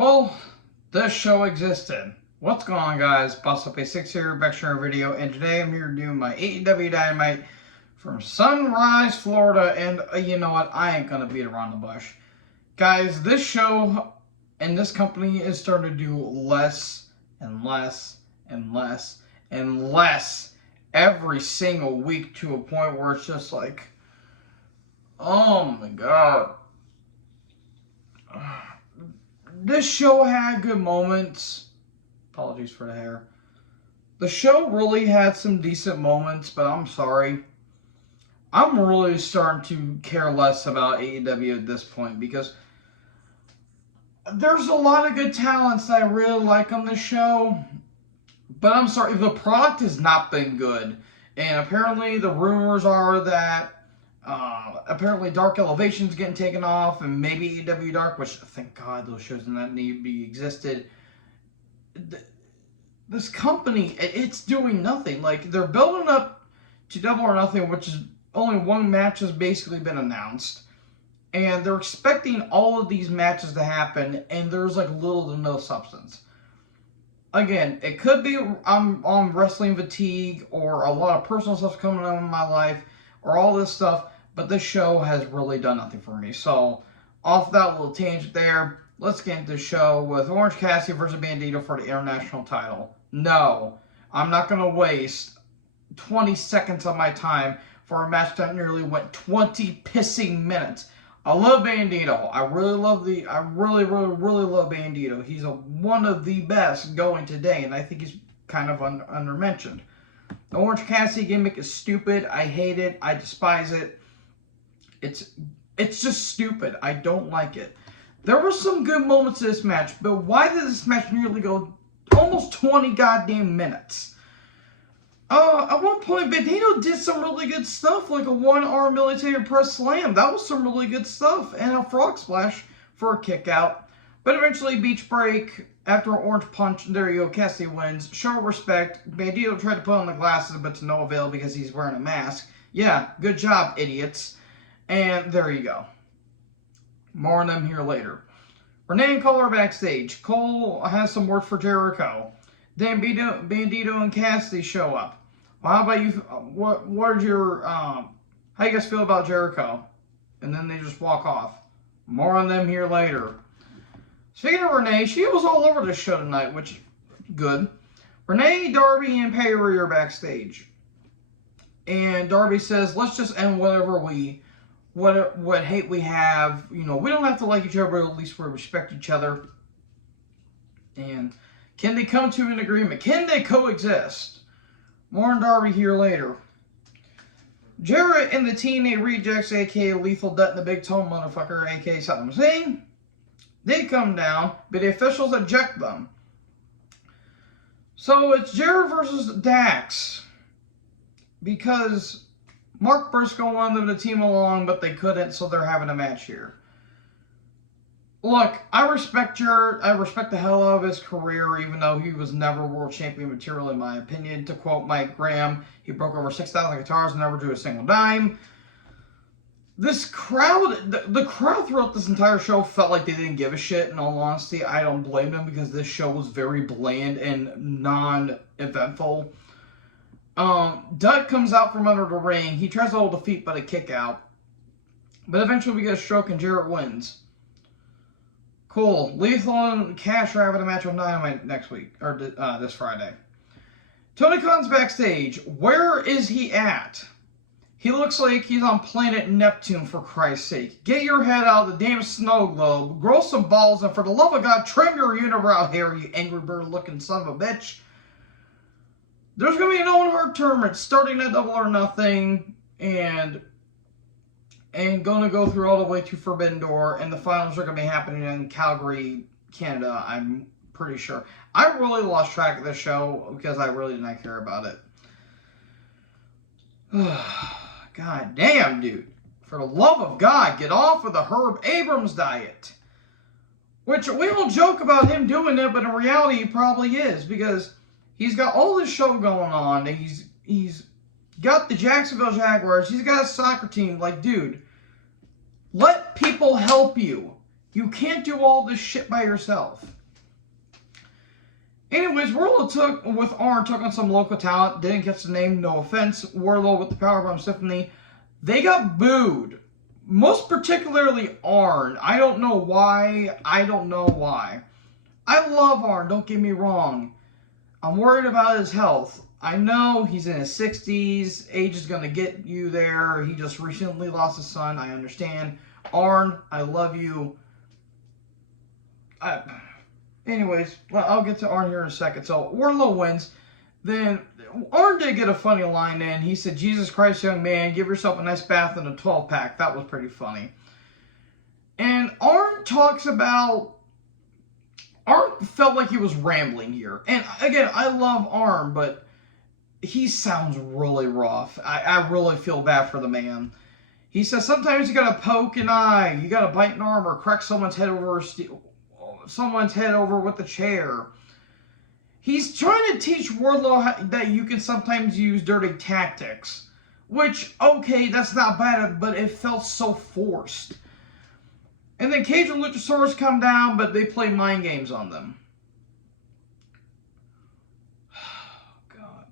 Well, this show existed. What's going on, guys? Boss Up A6 here, back to another video, and today I'm here to do my AEW Dynamite from Sunrise, Florida, and you know what? I ain't gonna beat around the bush. Guys, this show and this company is starting to do less and less and less and less every single week to a point where it's just like, oh my god. This show had good moments. Apologies for the hair. The show really had some decent moments, but I'm sorry. I'm really starting to care less about AEW at this point because there's a lot of good talents that I really like on the show. But I'm sorry, the product has not been good. And apparently the rumors are that apparently Dark Elevation's getting taken off, and maybe AEW Dark, which thank God those shows do not need to be existed. This company, it's doing nothing. Like, they're building up to Double or Nothing, which is only one match has basically been announced, and they're expecting all of these matches to happen, and there's like little to no substance. Again, it could be I'm on wrestling fatigue, or a lot of personal stuff coming on in my life, or all this stuff, but this show has really done nothing for me. So, off that little tangent there, let's get into the show with Orange Cassidy versus Bandito for the international title. No, I'm not going to waste 20 seconds of my time for a match that nearly went 20 pissing minutes. I love Bandito. I really love Bandito. He's one of the best going today, and I think he's kind of undermentioned. The Orange Cassidy gimmick is stupid. I hate it. I despise it. It's just stupid. I don't like it. There were some good moments in this match, but why did this match nearly go almost 20 goddamn minutes? At one point, Bandito did some really good stuff, like a one-arm military press slam. That was some really good stuff, and a frog splash for a kick out. But eventually, beach break after an orange punch, and there you go, Cassidy wins. Show respect. Bandito tried to put on the glasses, but to no avail because he's wearing a mask. Yeah, good job, idiots. And there you go. More on them here later. Renee and Cole are backstage. Cole has some words for Jericho. Then Bandito and Cassidy show up. Well, how about you? What are your how you guys feel about Jericho? And then they just walk off. More on them here later. Speaking of Renee, she was all over the show tonight, which is good. Renee, Darby, and Perry are backstage. And Darby says, let's just end what hate we have. You know, we don't have to like each other, but at least we respect each other. And can they come to an agreement? Can they coexist? More on Darby here later. Jarrett and the TNA Rejects, a.k.a. Lethal Death and the Big Tone Motherfucker, a.k.a. Saddam Hussein, they come down, but the officials eject them. So it's Jarrett versus Dax. Because Mark Briscoe wanted them to team along, but they couldn't, so they're having a match here. Look, I respect Jarrett. I respect the hell out of his career, even though he was never world champion material, in my opinion. To quote Mike Graham, he broke over 6,000 guitars and never drew a single dime. This crowd, the crowd throughout this entire show felt like they didn't give a shit, in all honesty. I don't blame them because this show was very bland and non-eventful. Dutt comes out from under the ring. He tries to hold the feet, but a kick out. But eventually we get a stroke and Jarrett wins. Cool. Lethal and Cash are having a match with Dynamite next week, or this Friday. Tony Khan's backstage. Where is he at? He looks like he's on planet Neptune, for Christ's sake. Get your head out of the damn snow globe, grow some balls, and for the love of God, trim your unibrow hair, you angry bird looking son of a bitch. There's going to be an Owen Hart tournament starting at Double or Nothing, and going to go through all the way to Forbidden Door, and the finals are going to be happening in Calgary, Canada, I'm pretty sure. I really lost track of the show because I really did not care about it. God damn, dude. For the love of God, get off of the Herb Abrams diet. Which, we all joke about him doing it, but in reality he probably is, because he's got all this show going on, and he's got the Jacksonville Jaguars, he's got a soccer team. Like, dude, let people help you. You can't do all this shit by yourself. Anyways, Wardlow took on some local talent. Didn't catch the name, no offense. Wardlow with the Powerbomb Symphony. They got booed. Most particularly Arn. I don't know why. I love Arn, don't get me wrong. I'm worried about his health. I know he's in his 60s. Age is going to get you there. He just recently lost his son. I understand. Arn, I love you. Anyways, well, I'll get to Arn here in a second. So, Wardlow wins. Then, Arn did get a funny line in. He said, Jesus Christ, young man, give yourself a nice bath in a 12-pack. That was pretty funny. And Arn talks about... Arn felt like he was rambling here. And, again, I love Arn, but he sounds really rough. I really feel bad for the man. He says, sometimes you gotta poke an eye, you gotta bite an arm, or crack someone's head over with a chair. He's trying to teach Wardlow that you can sometimes use dirty tactics. Which, okay, that's not bad, but it felt so forced. And then Cage and Luchasaurus come down, but they play mind games on them. God.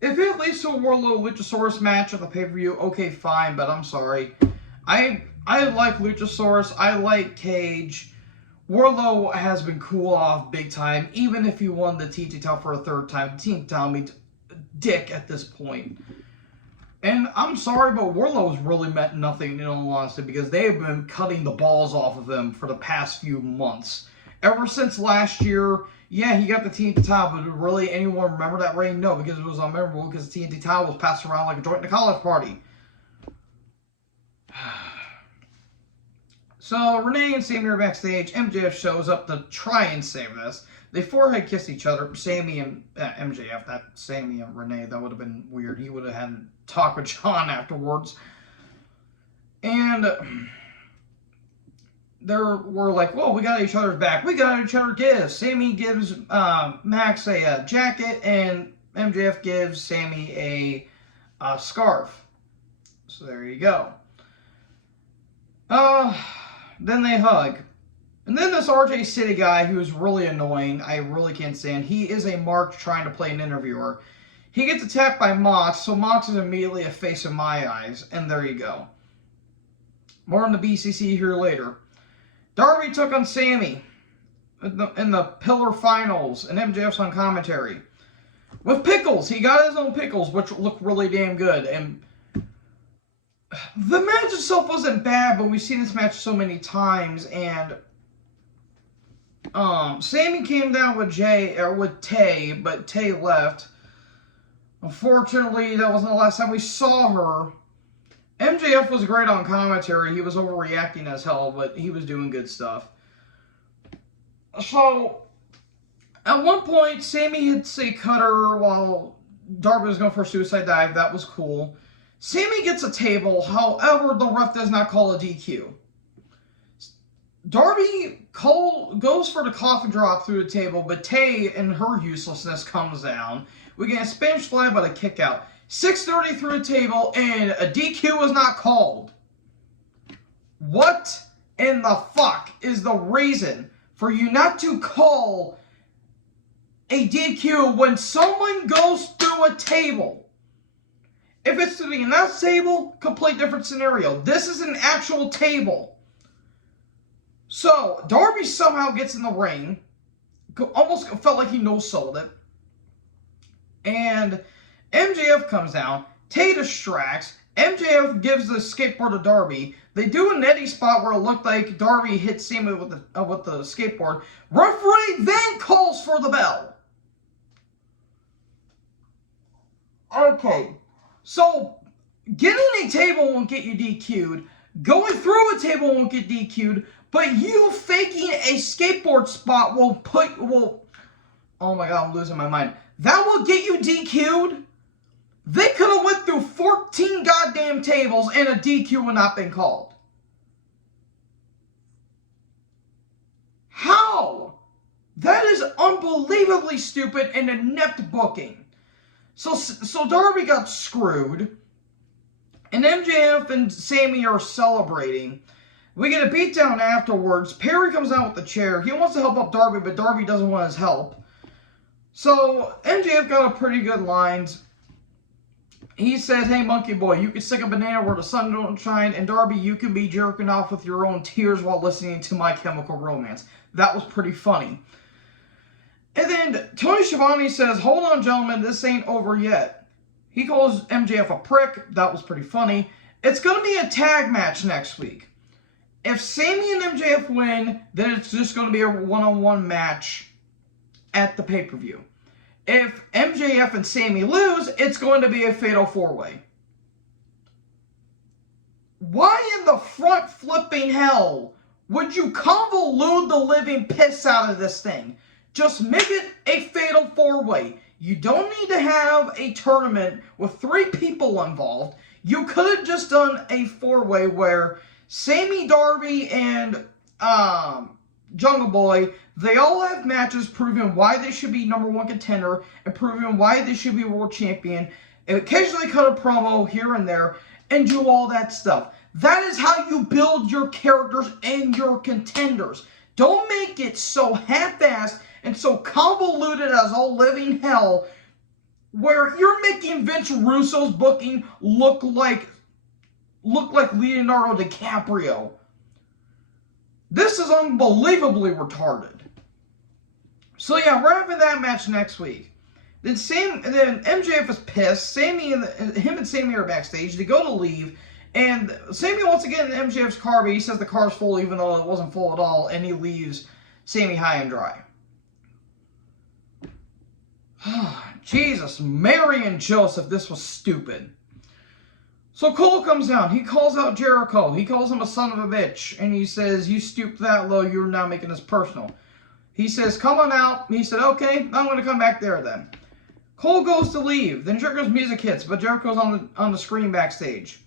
If it leads to a Wardlow Luchasaurus match at the pay-per-view, okay, fine, but I'm sorry. I like Luchasaurus. I like Cage. Wardlow has been cool off big time, even if he won the TNT title for a third time. Team tell me dick at this point. And I'm sorry, but Wardlow's really meant nothing in all honesty because they have been cutting the balls off of him for the past few months. Ever since last year, yeah, he got the TNT title, but really anyone remember that reign? No, because it was unmemorable because the TNT title was passed around like a joint in a college party. So, Renee and Sammy are backstage. MJF shows up to try and save this. They forehead kiss each other. Sammy and MJF, not Sammy and Renee. That would have been weird. He would have had to talk with John afterwards. And we're like, whoa, we got each other's back. We got each other gifts. Sammy gives Max a jacket, and MJF gives Sammy a scarf. So there you go. Then they hug. And then this RJ City guy who's really annoying, I really can't stand. He is a mark trying to play an interviewer. He gets attacked by Mox, so Mox is immediately a face in my eyes. And there you go. More on the BCC here later. Darby took on Sammy in the Pillar Finals, and MJF's on commentary. With pickles. He got his own pickles, which look really damn good. And the match itself wasn't bad, but we've seen this match so many times, and Sammy came down with Tay, but Tay left. Unfortunately, that wasn't the last time we saw her. MJF was great on commentary. He was overreacting as hell, but he was doing good stuff. So, at one point, Sammy hits a cutter while Darby was going for a suicide dive. That was cool. Sammy gets a table, however, the ref does not call a DQ. Darby goes for the coffin drop through the table, but Tay, in her uselessness, comes down. We get a Spanish fly, but a kick out. 6:30 through the table, and a DQ was not called. What in the fuck is the reason for you not to call a DQ when someone goes through a table? If it's to the announce table, complete different scenario. This is an actual table. So, Darby somehow gets in the ring. Almost felt like he no-sold it. And MJF comes down. Tay distracts. MJF gives the skateboard to Darby. They do a netty spot where it looked like Darby hit Sammy with the skateboard. Referee then calls for the bell. Okay. So, getting a table won't get you DQ'd. Going through a table won't get DQ'd. But you faking a skateboard spot will... Oh my god, I'm losing my mind. That will get you DQ'd? They could have went through 14 goddamn tables and a DQ would not been called. How? That is unbelievably stupid and inept booking. So Darby got screwed. And MJF and Sammy are celebrating. We get a beatdown afterwards. Perry comes out with the chair. He wants to help up Darby, but Darby doesn't want his help. So MJF got a pretty good lines. He said, "Hey, Monkey Boy, you can stick a banana where the sun don't shine, and Darby, you can be jerking off with your own tears while listening to My Chemical Romance." That was pretty funny. And then Tony Schiavone says, "Hold on, gentlemen, this ain't over yet." He calls MJF a prick. That was pretty funny. It's going to be a tag match next week. If Sammy and MJF win, then it's just going to be a one-on-one match at the pay-per-view. If MJF and Sammy lose, it's going to be a fatal four-way. Why in the front flipping hell would you convolute the living piss out of this thing? Just make it a fatal four-way. You don't need to have a tournament with 3 people involved. You could have just done a four-way where Sammy, Darby, and Jungle Boy, they all have matches proving why they should be #1 contender and proving why they should be world champion. And occasionally cut a promo here and there and do all that stuff. That is how you build your characters and your contenders. Don't make it so half-assed and so convoluted as all living hell where you're making Vince Russo's booking look like Leonardo DiCaprio. This is unbelievably retarded. So yeah, we're having that match next week. Then MJF is pissed. Him and Sammy are backstage. They go to leave, and Sammy wants to get in MJF's car, but he says the car's full even though it wasn't full at all, and he leaves Sammy high and dry. Jesus, Mary and Joseph, this was stupid. So Cole comes down. He calls out Jericho. He calls him a son of a bitch. And he says, "You stooped that low. You're now making this personal." He says, "Come on out." He said, "Okay, I'm going to come back there then." Cole goes to leave. Then Jericho's music hits, but Jericho's on the screen backstage.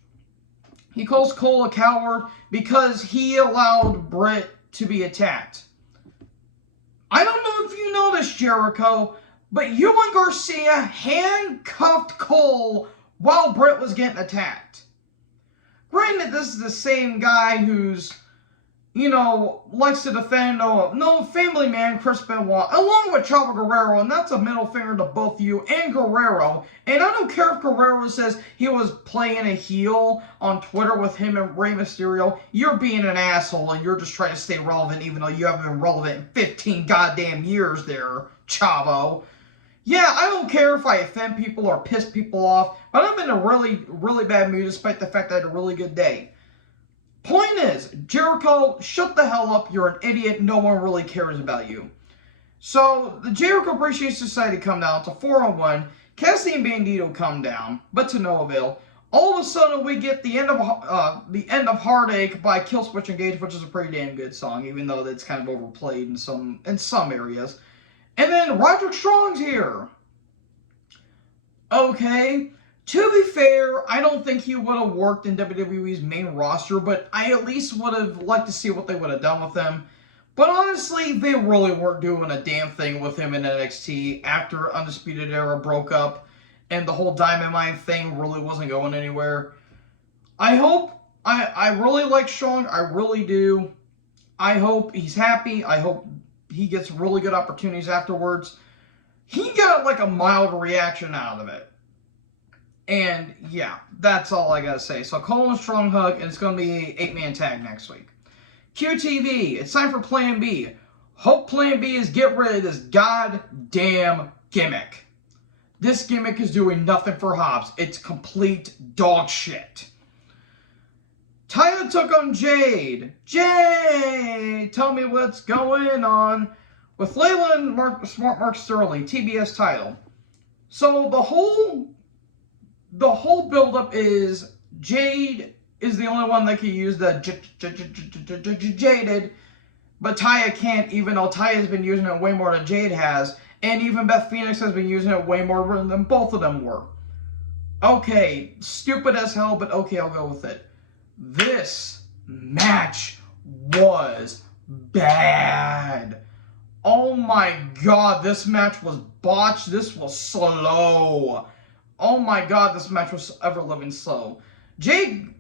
He calls Cole a coward because he allowed Britt to be attacked. I don't know if you know this, Jericho, but you and Garcia handcuffed Cole while Britt was getting attacked. Granted, this is the same guy who's, likes to defend no family man, Chris Benoit, along with Chavo Guerrero, and that's a middle finger to both you and Guerrero. And I don't care if Guerrero says he was playing a heel on Twitter with him and Rey Mysterio. You're being an asshole, and you're just trying to stay relevant, even though you haven't been relevant in 15 goddamn years there, Chavo. Yeah, I don't care if I offend people or piss people off, but I'm in a really, really bad mood despite the fact that I had a really good day. Point is, Jericho, shut the hell up. You're an idiot. No one really cares about you. So, the Jericho Appreciation Society come down to 4-on-1. Cassidy and Bandito come down, but to no avail. All of a sudden, we get the end of Heartache by Killswitch Engage, which is a pretty damn good song, even though it's kind of overplayed in some areas. And then Roderick Strong's here. Okay, to be fair, I don't think he would have worked in WWE's main roster, but I at least would have liked to see what they would have done with him. But honestly, they really weren't doing a damn thing with him in NXT after Undisputed Era broke up and the whole Dynamite thing really wasn't going anywhere. I really like Strong, I really do. I hope he's happy. I hope he gets really good opportunities afterwards. He got like a mild reaction out of it. And yeah, that's all I gotta say. So Cole and Strong hug, and it's gonna be an 8-man tag next week. QTV, it's time for Plan B. Hope Plan B is get rid of this goddamn gimmick. This gimmick is doing nothing for Hobbs. It's complete dog shit. Taya took on Jade. Jade, tell me what's going on with Layla and Smart Mark Sterling, TBS title. So the whole build-up is Jade is the only one that can use the Jaded, but Taya can't, even though Taya's been using it way more than Jade has, and even Beth Phoenix has been using it way more than both of them were. Okay, stupid as hell, but okay, I'll go with it. This match was bad. Oh my god, this match was botched. This was slow. Oh my god, this match was ever-living slow. Jade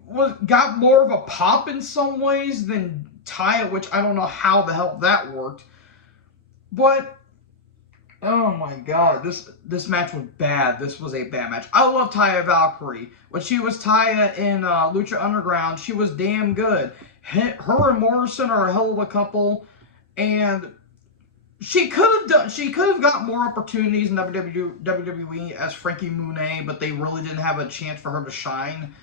got more of a pop in some ways than Taya, which I don't know how the hell that worked. But Oh my god, this match was bad. This was a bad match. I love Taya Valkyrie. When she was Taya in Lucha Underground, she was damn good. Her and Morrison are a hell of a couple, and she could have got more opportunities in WWE as Frankie Monet, but they really didn't have a chance for her to shine.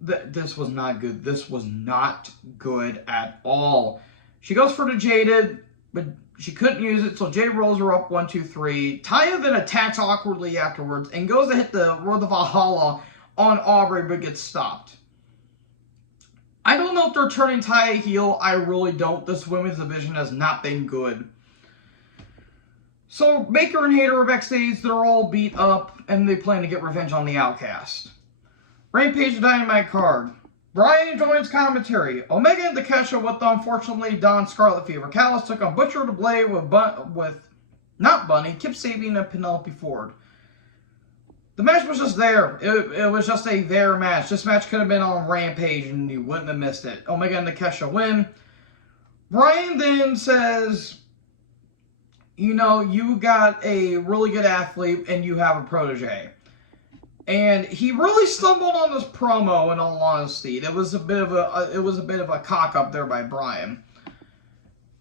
This was not good. This was not good at all. She goes for the Jaded, but she couldn't use it, so Jay rolls her up 1, 2, 3. Taya then attacks awkwardly afterwards and goes to hit the Road to Valhalla on Aubrey, but gets stopped. I don't know if they're turning Taya heel. I really don't. This women's division has not been good. So Baker and Hayter are backstage. They're all beat up, and they plan to get revenge on the Outcast. Rampage Dynamite card. Brian joins commentary. Omega and Takesha with, unfortunately, Don Scarlet Fever. Callis took on Butcher to Blade with not Bunny, Kip Sabian, and Penelope Ford. The match was just there. It was just a there match. This match could have been on Rampage and you wouldn't have missed it. Omega and Takesha win. Brian then says, you know, you got a really good athlete and you have a protege. And he really stumbled on this promo, in all honesty. It was a bit of a cock up there by Brian.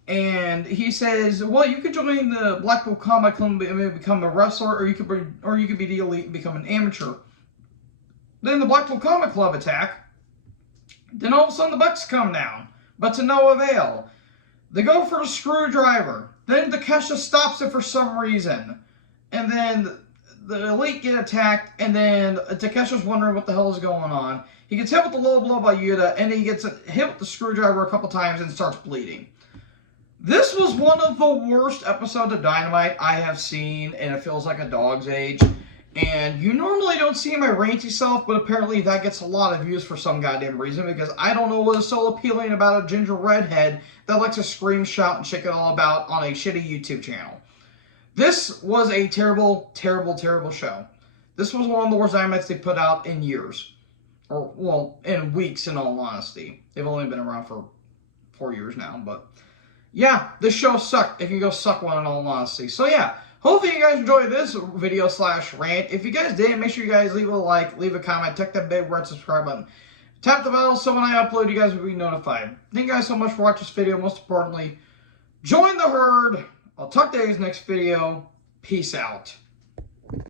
And he says, "Well, you could join the Blackpool Combat Club and become a wrestler, or you could be the elite and become an amateur." Then the Blackpool Combat Club attack. Then all of a sudden the Bucks come down, but to no avail. They go for the screwdriver. Then Takesha stops it for some reason, and then the Elite get attacked, and then Takesha's wondering what the hell is going on. He gets hit with the low blow by Yuta, and then he gets hit with the screwdriver a couple times and starts bleeding. This was one of the worst episodes of Dynamite I have seen, and it feels like a dog's age. And you normally don't see my ranty self, but apparently that gets a lot of views for some goddamn reason, because I don't know what is so appealing about a ginger redhead that likes to scream, shout, and shake it all about on a shitty YouTube channel. This was a terrible, terrible, terrible show. This was one of the worst Dynamites they put out in years. Or, well, in weeks, in all honesty. They've only been around for 4 years now, but yeah, this show sucked. It can go suck one, in all honesty. So yeah, hopefully you guys enjoyed this video / rant. If you guys did, make sure you guys leave a like, leave a comment, check that big red subscribe button. Tap the bell so when I upload, you guys will be notified. Thank you guys so much for watching this video. Most importantly, join the herd. I'll talk to you guys next video. Peace out.